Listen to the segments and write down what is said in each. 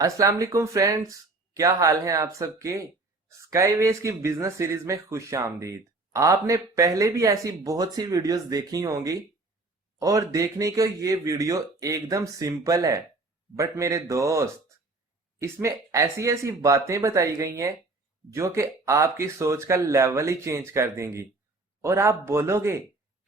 अस्सलाम वालेकुम फ्रेंड्स। क्या हाल है आप सबके। स्काईवेज की बिजनेस सीरीज में खुश आमदीद। आपने पहले भी ऐसी बहुत सी वीडियोस देखी होंगी और देखने को ये वीडियो एकदम सिंपल है। बट मेरे दोस्त, इसमें ऐसी ऐसी बातें बताई गई हैं जो कि आपकी सोच का लेवल ही चेंज कर देंगी। और आप बोलोगे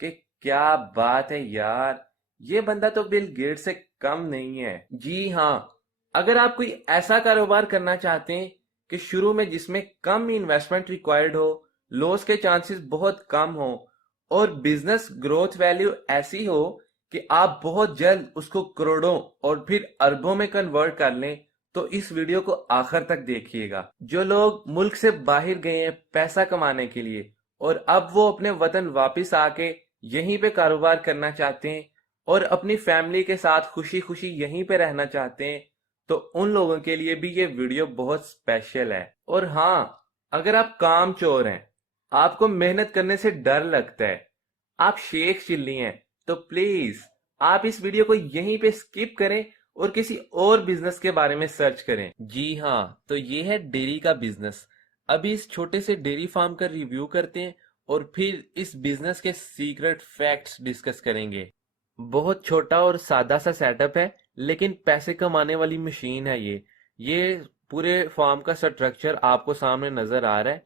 कि क्या बात है यार, ये बंदा तो बिल गेट्स से कम नहीं है। जी हाँ, अगर आप कोई ऐसा कारोबार करना चाहते हैं कि शुरू में जिसमें कम इन्वेस्टमेंट रिक्वायर्ड हो, लॉस के चांसेस बहुत कम हो और बिजनेस ग्रोथ वैल्यू ऐसी हो कि आप बहुत जल्द उसको करोड़ों और फिर अरबों में कन्वर्ट कर लें, तो इस वीडियो को आखिर तक देखिएगा। जो लोग मुल्क से बाहर गए हैं पैसा कमाने के लिए और अब वो अपने वतन वापस आके यहीं पे कारोबार करना चाहते हैं और अपनी फैमिली के साथ खुशी खुशी यहीं पे रहना चाहते हैं, तो उन लोगों के लिए भी ये वीडियो बहुत स्पेशल है। और हाँ, अगर आप काम चोर हैं, आपको मेहनत करने से डर लगता है, आप शेख चिल्ली हैं, तो प्लीज आप इस वीडियो को यहीं पे स्किप करें और किसी और बिजनेस के बारे में सर्च करें। जी हाँ, तो ये है डेयरी का बिजनेस। अभी इस छोटे से डेयरी फार्म का रिव्यू करते हैं और फिर इस बिजनेस के सीक्रेट फैक्ट्स डिस्कस करेंगे। बहुत छोटा और सादा सा सेटअप है, लेकिन पैसे कमाने वाली मशीन है ये पूरे फार्म का स्ट्रक्चर आपको सामने नजर आ रहा है।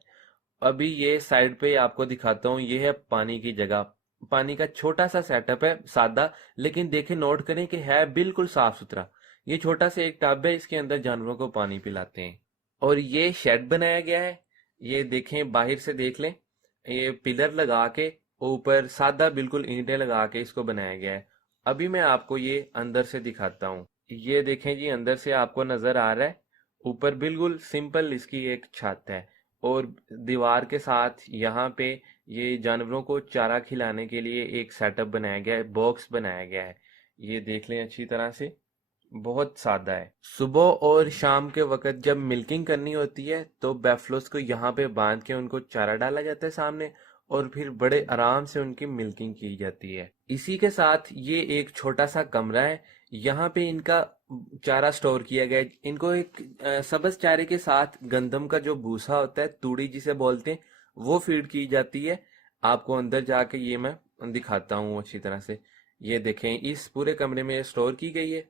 अभी ये साइड पे आपको दिखाता हूँ, ये है पानी की जगह। पानी का छोटा सा सेटअप है, सादा, लेकिन देखें, नोट करें कि है बिल्कुल साफ सुथरा। ये छोटा सा एक टब है, इसके अंदर जानवरों को पानी पिलाते हैं। और ये शेड बनाया गया है, ये देखें, बाहर से देख लें। ये पिलर लगा के ऊपर सादा बिल्कुल ईंटें लगा के इसको बनाया गया है। अभी मैं आपको ये अंदर से दिखाता हूँ। ये देखें जी, अंदर से आपको नजर आ रहा है। ऊपर बिल्कुल सिंपल इसकी एक छत है और दीवार के साथ यहाँ पे ये जानवरों को चारा खिलाने के लिए एक सेटअप बनाया गया है, बॉक्स बनाया गया है। ये देख लें अच्छी तरह से, बहुत सादा है। सुबह और शाम के वक्त जब मिल्किंग करनी होती है तो बैफलोस को यहाँ पे बांध के उनको चारा डाला जाता है सामने, और फिर बड़े आराम से उनकी मिल्किंग की जाती है। इसी के साथ ये एक छोटा सा कमरा है, यहाँ पे इनका चारा स्टोर किया गया है। इनको एक सब्ज चारे के साथ गंदम का जो भूसा होता है, तूड़ी जिसे बोलते हैं, वो फीड की जाती है। आपको अंदर जाके ये मैं दिखाता हूँ अच्छी तरह से। ये देखें, इस पूरे कमरे में स्टोर की गई है।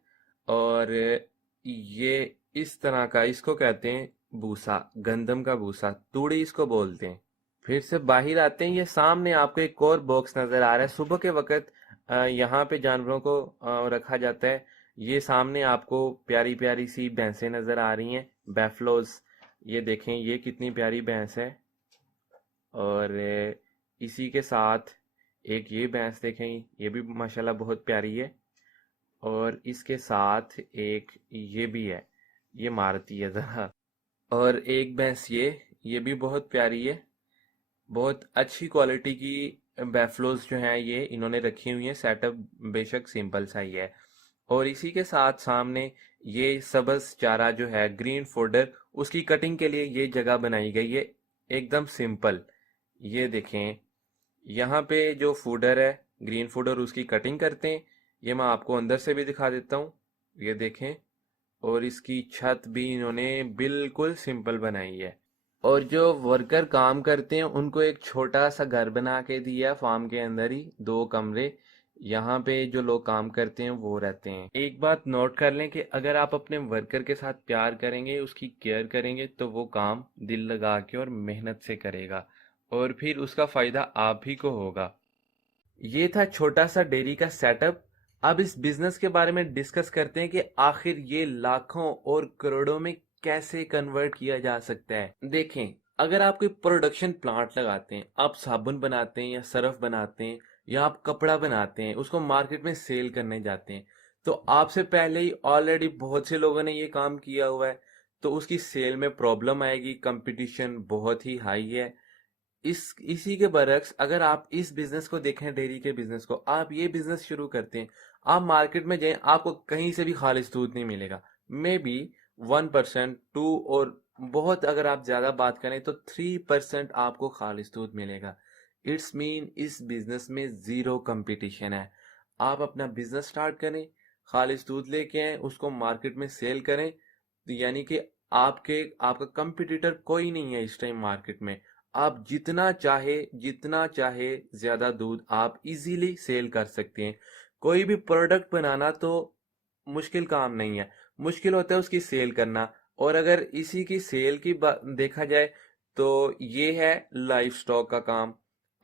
और ये इस तरह का, इसको कहते हैं भूसा, गंदम का भूसा, तूड़ी इसको बोलते हैं। फिर से बाहर आते हैं, ये सामने आपको एक और बॉक्स नजर आ रहा है। सुबह के वक्त यहाँ पे जानवरों को रखा जाता है। ये सामने आपको प्यारी प्यारी सी भैंसें नजर आ रही हैं, बैफलोज। ये देखें, ये कितनी प्यारी भैंस है। और इसी के साथ एक ये भैंस देखें, ये भी माशाल्लाह बहुत प्यारी है। और इसके साथ एक ये भी है, ये मारती है जरा। और एक भैंस ये भी बहुत प्यारी है। बहुत अच्छी क्वालिटी की बैफलोज जो हैं ये इन्होंने रखी हुई हैं। सेटअप बेशक सिंपल सा ही है। और इसी के साथ सामने ये सब्ज चारा जो है, ग्रीन फोडर, उसकी कटिंग के लिए ये जगह बनाई गई है, एकदम सिंपल। ये देखें, यहाँ पे जो फूडर है, ग्रीन फूडर, उसकी कटिंग करते हैं। ये मैं आपको अंदर से भी दिखा देता हूँ, ये देखें। और इसकी छत भी इन्होंने बिल्कुल सिंपल बनाई है। और जो वर्कर काम करते हैं उनको एक छोटा सा घर बना के दिया फार्म के अंदर ही, 2 कमरे। यहाँ पे जो लोग काम करते हैं वो रहते हैं। एक बात नोट कर लें कि अगर आप अपने वर्कर के साथ प्यार करेंगे, उसकी केयर करेंगे, तो वो काम दिल लगा के और मेहनत से करेगा और फिर उसका फायदा आप ही को होगा। ये था छोटा सा डेयरी का सेटअप। अब इस बिजनेस के बारे में डिस्कस करते हैं कि आखिर ये लाखों और करोड़ों में कैसे कन्वर्ट किया जा सकता है। देखें, अगर आप कोई प्रोडक्शन प्लांट लगाते हैं, आप साबुन बनाते हैं या सरफ बनाते हैं या आप कपड़ा बनाते हैं, उसको मार्केट में सेल करने जाते हैं, तो आपसे पहले ही ऑलरेडी बहुत से लोगों ने ये काम किया हुआ है, तो उसकी सेल में प्रॉब्लम आएगी, कंपटीशन बहुत ही हाई है। इसी के बरक्स अगर आप इस बिजनेस को देखें, डेयरी के बिजनेस को, आप ये बिजनेस शुरू करते हैं, आप मार्केट में जाएं, आपको कहीं से भी खालिश दूध नहीं मिलेगा। मे बी 1%, 2, और बहुत अगर आप ज्यादा बात करें तो 3% आपको खालिश दूध मिलेगा। इट्स मीन इस बिजनेस में जीरो कंपटीशन है। आप अपना बिजनेस स्टार्ट करें, खालिश दूध लेके आए, उसको मार्केट में सेल करें, यानी कि आपके आपका कंपटीटर कोई नहीं है इस टाइम मार्केट में। आप जितना चाहे ज्यादा दूध आप इजीली सेल कर सकते हैं। कोई भी प्रोडक्ट बनाना तो मुश्किल काम नहीं है, मुश्किल होता है उसकी सेल करना। और अगर इसी की सेल की देखा जाए तो ये है लाइफ स्टॉक का काम।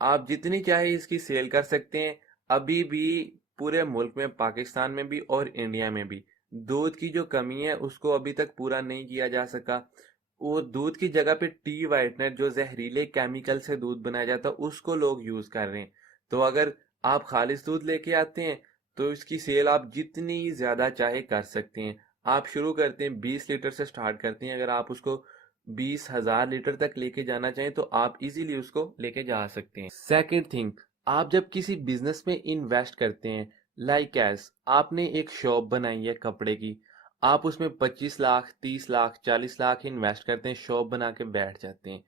आप जितनी चाहे इसकी सेल कर सकते हैं। अभी भी पूरे मुल्क में, पाकिस्तान में भी और इंडिया में भी दूध की जो कमी है उसको अभी तक पूरा नहीं किया जा सका। वो दूध की जगह पे टी वाइटनर, जो जहरीले केमिकल से दूध बनाया जाता है, उसको लोग यूज कर रहे हैं। तो अगर आप खालिस दूध लेके आते हैं तो इसकी सेल आप जितनी ज्यादा चाहे कर सकते हैं। आप शुरू करते हैं 20 लीटर से, स्टार्ट करते हैं। अगर आप उसको 20,000 लीटर तक लेके जाना चाहें तो आप इजीली उसको लेके जा सकते हैं। सेकंड थिंग, आप जब किसी बिजनेस में इन्वेस्ट करते हैं, लाइक एज आपने एक शॉप बनाई है कपड़े की, आप उसमें 25 लाख, 30 लाख, 40 लाख इन्वेस्ट करते हैं, शॉप बना के बैठ जाते हैं।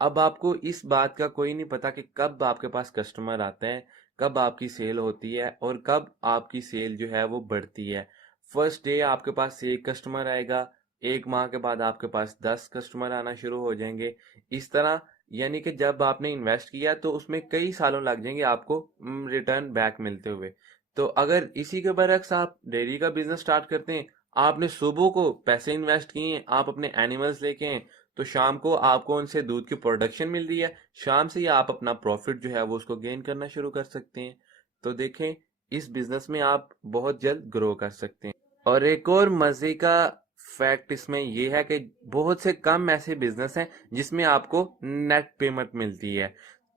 अब आपको इस बात का कोई नहीं पता कि कब आपके पास कस्टमर आते हैं, कब आपकी सेल होती है और कब आपकी सेल जो है वो बढ़ती है। फर्स्ट डे आपके पास 1 कस्टमर आएगा, 1 माह के बाद आपके पास 10 कस्टमर आना शुरू हो जाएंगे। इस तरह, यानी कि जब आपने इन्वेस्ट किया तो उसमें कई सालों लग जाएंगे आपको रिटर्न बैक मिलते हुए। तो अगर इसी के बरक्स आप डेयरी का बिजनेस स्टार्ट करते हैं, आपने सुबह को पैसे इन्वेस्ट किए हैं, आप अपने एनिमल्स लेके हैं, तो शाम को आपको उनसे दूध की प्रोडक्शन मिल रही है, शाम से ही आप अपना प्रॉफिट जो है वो उसको गेन करना शुरू कर सकते हैं। तो देखें, इस बिजनेस में आप बहुत जल्द ग्रो कर सकते हैं। और एक और मजे का फैक्ट इसमें यह है कि बहुत से कम ऐसे बिजनेस हैं जिसमें आपको नेट पेमेंट मिलती है।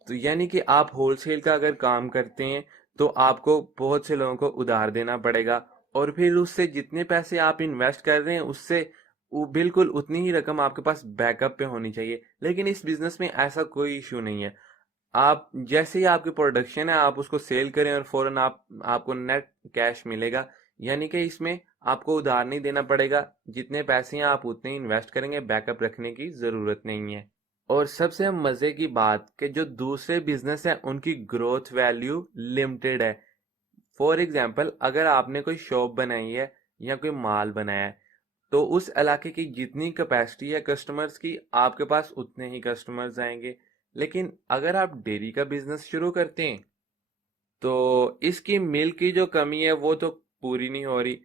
तो यानी कि आप होलसेल का अगर काम करते हैं तो आपको बहुत से लोगों को उधार देना पड़ेगा, और फिर उससे जितने पैसे आप इन्वेस्ट कर रहे हैं उससे वो बिल्कुल उतनी ही रकम आपके पास बैकअप पे होनी चाहिए। लेकिन इस बिजनेस में ऐसा कोई इशू नहीं है। आप जैसे ही आपकी प्रोडक्शन है आप उसको सेल करें और फौरन आपको नेट कैश मिलेगा। यानी कि इसमें आपको उधार नहीं देना पड़ेगा, जितने पैसे हैं आप उतने इन्वेस्ट करेंगे, बैकअप रखने की जरूरत नहीं है। और सबसे मजे की बात कि जो दूसरे बिजनेस हैं उनकी ग्रोथ वैल्यू लिमिटेड है। फॉर एग्जाम्पल, अगर आपने कोई शॉप बनाई है या कोई माल बनाया है तो उस इलाके की जितनी कैपेसिटी है कस्टमर्स की, आपके पास उतने ही कस्टमर्स आएंगे। लेकिन अगर आप डेयरी का बिजनेस शुरू करते हैं तो इसकी मिल्क की जो कमी है वो तो पूरी नहीं हो रही।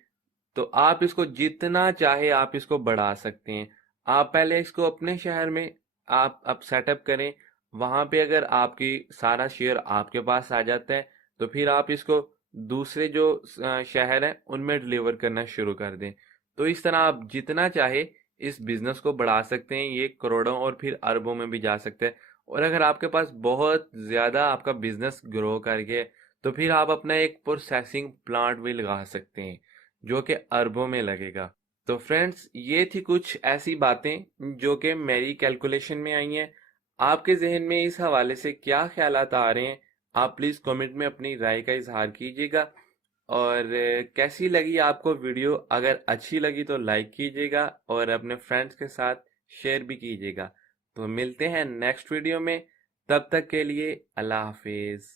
तो आप इसको जितना चाहे आप इसको बढ़ा सकते हैं। आप पहले इसको अपने शहर में आप सेटअप करें। वहां पे अगर आपकी सारा शेयर आपके पास आ जाता है तो फिर आप इसको दूसरे जो शहर हैं उनमें डिलीवर करना शुरू कर दें। तो इस तरह आप जितना चाहे इस बिजनेस को बढ़ा सकते हैं, ये करोड़ों और फिर अरबों में भी जा सकते हैं। और अगर आपके पास बहुत ज्यादा आपका बिजनेस ग्रो कर गया तो फिर आप अपना एक प्रोसेसिंग प्लांट भी लगा सकते हैं जो कि अरबों में लगेगा। तो फ्रेंड्स, ये थी कुछ ऐसी बातें जो कि मेरी कैलकुलेशन में आई हैं। आपके जहन में इस हवाले से क्या ख्यालात आ रहे हैं, आप प्लीज़ कमेंट में अपनी राय का इजहार कीजिएगा। और कैसी लगी आपको वीडियो? अगर अच्छी लगी तो लाइक कीजिएगा और अपने फ्रेंड्स के साथ शेयर भी कीजिएगा। तो मिलते हैं नेक्स्ट वीडियो में, तब तक के लिए अल्लाह हाफिज़।